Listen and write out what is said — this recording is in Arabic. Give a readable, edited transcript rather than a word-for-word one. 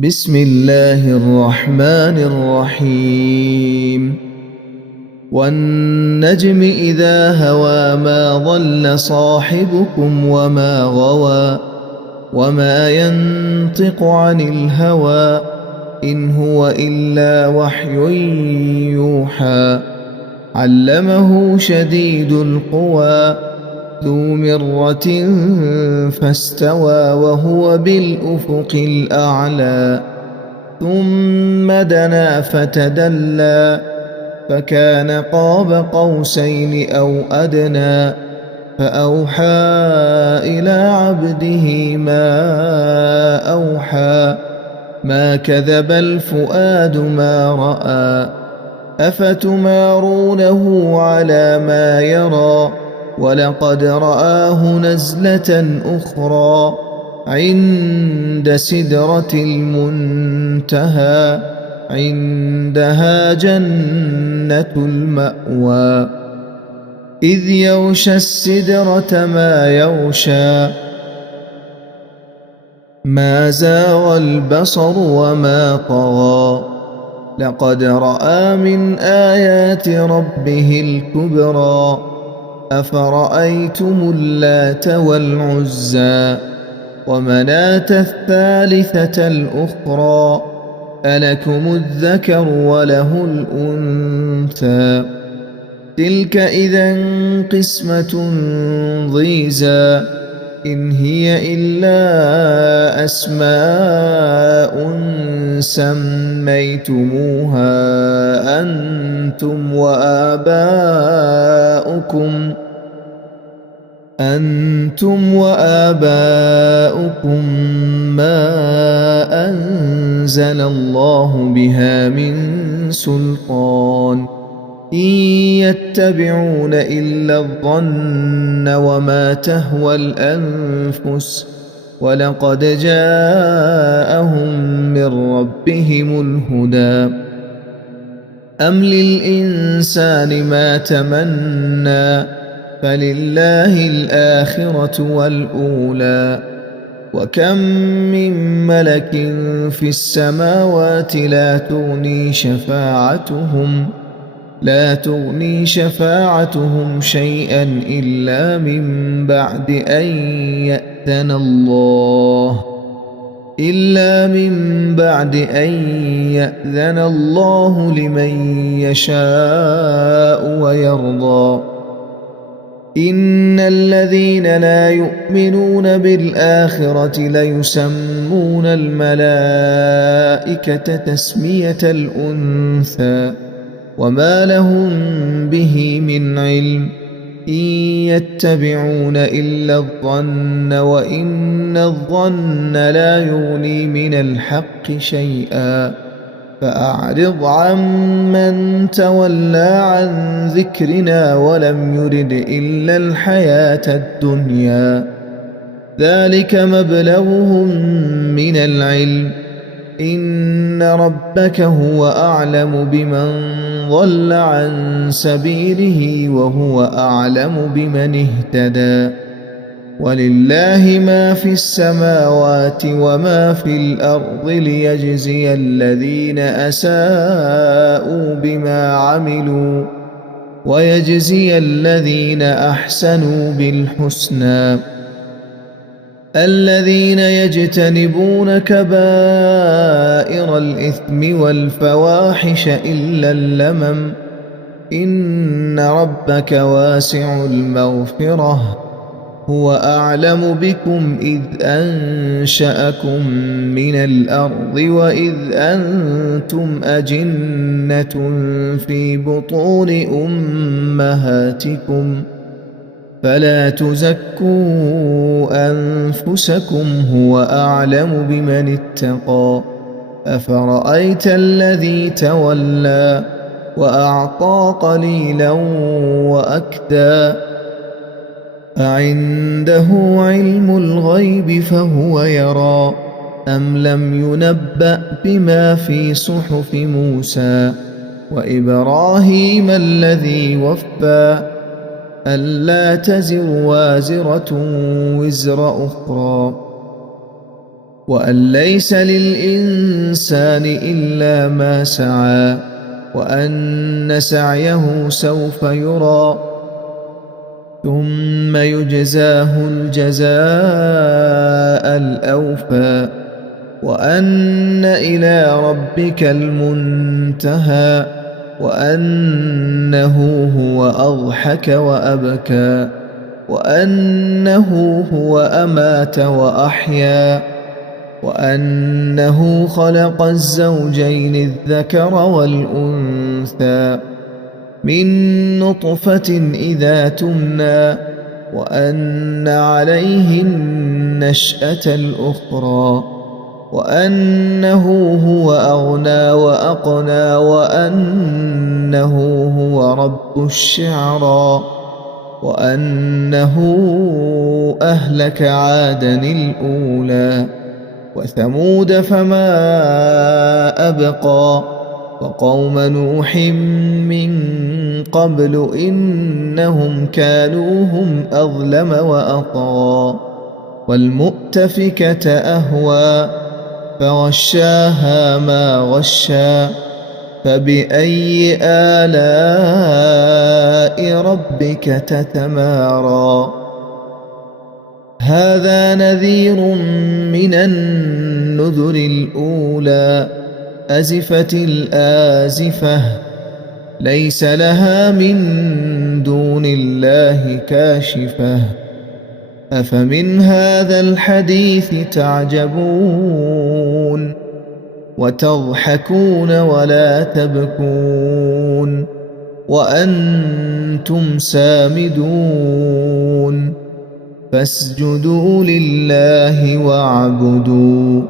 بسم الله الرحمن الرحيم والنجم إذا هوى ما ضل صاحبكم وما غوى وما ينطق عن الهوى إن هو إلا وحي يوحى علمه شديد القوى ذو مرة فاستوى وهو بالأفق الأعلى ثم دنا فتدلى فكان قاب قوسين أو أدنى فأوحى إلى عبده ما أوحى ما كذب الفؤاد ما رأى أفتمارونه على ما يرى ولقد رآه نزلة أخرى عند سدرة المنتهى عندها جنة المأوى إذ يغشى السدرة ما يغشى ما زاغ البصر وما طغى لقد رأى من آيات ربه الكبرى أفرأيتم اللات والعزى ومناة الثالثة الأخرى ألكم الذكر وله الأنثى تلك إذا قسمة ضيزى إن هي إلا أسماء سميتموها أنتم وآباؤكم ما أنزل الله بها من سلطان إن يتبعون إلا الظن وما تهوى الأنفس ولقد جاءهم من ربهم الهدى أم للإنسان ما تمنى فلله الآخرة والأولى وكم من ملك في السماوات لا تغني شفاعتهم شيئا إلا من بعد أن يأذن الله لمن يشاء ويرضى إن الذين لا يؤمنون بالآخرة ليسمون الملائكة تسمية الأنثى وما لهم به من علم إن يتبعون إلا الظن وإن الظن لا يغني من الحق شيئا فأعرض عمن تولى عن ذكرنا ولم يرد إلا الحياة الدنيا ذلك مبلغهم من العلم إن ربك هو أعلم بمن ضل عن سبيله وهو أعلم بمن اهتدى ولله ما في السماوات وما في الأرض ليجزي الذين أساءوا بما عملوا ويجزي الذين أحسنوا بالحسنى الذين يجتنبون كبائر الإثم والفواحش إلا اللمم إن ربك واسع المغفرة هو أعلم بكم إذ أنشأكم من الأرض وإذ أنتم أجنة في بطون أمهاتكم فلا تزكوا أنفسكم هو أعلم بمن اتقى أفرأيت الذي تولى وأعطى قليلا وأكدى أعنده علم الغيب فهو يرى أم لم ينبأ بما في صحف موسى وإبراهيم الذي وفى ألا تزر وازرة وزر أخرى وأن ليس للإنسان إلا ما سعى وأن سعيه سوف يرى ثم يجزاه الجزاء الأوفى وأن إلى ربك المنتهى وأنه هو أضحك وأبكى وأنه هو أمات وأحيا وأنه خلق الزوجين الذكر والأنثى من نطفة إذا تمنى وأن عليه النشأة الأخرى وأنه هو أغنى وأقنى وأنه هو رب الشعرى وأنه أهلك عادا الأولى وثمود فما أبقى وقوم نوح من قبل إنهم كانوا هم أظلم وأطغى والمؤتفكة أهوى فغشاها ما غشى فبأي آلاء ربك تتمارى هذا نذير من النذر الأولى أزفت الآزفة ليس لها من دون الله كاشفة أفمن هذا الحديث تعجبون وتضحكون ولا تبكون وأنتم سامدون فاسجدوا لله واعبدوا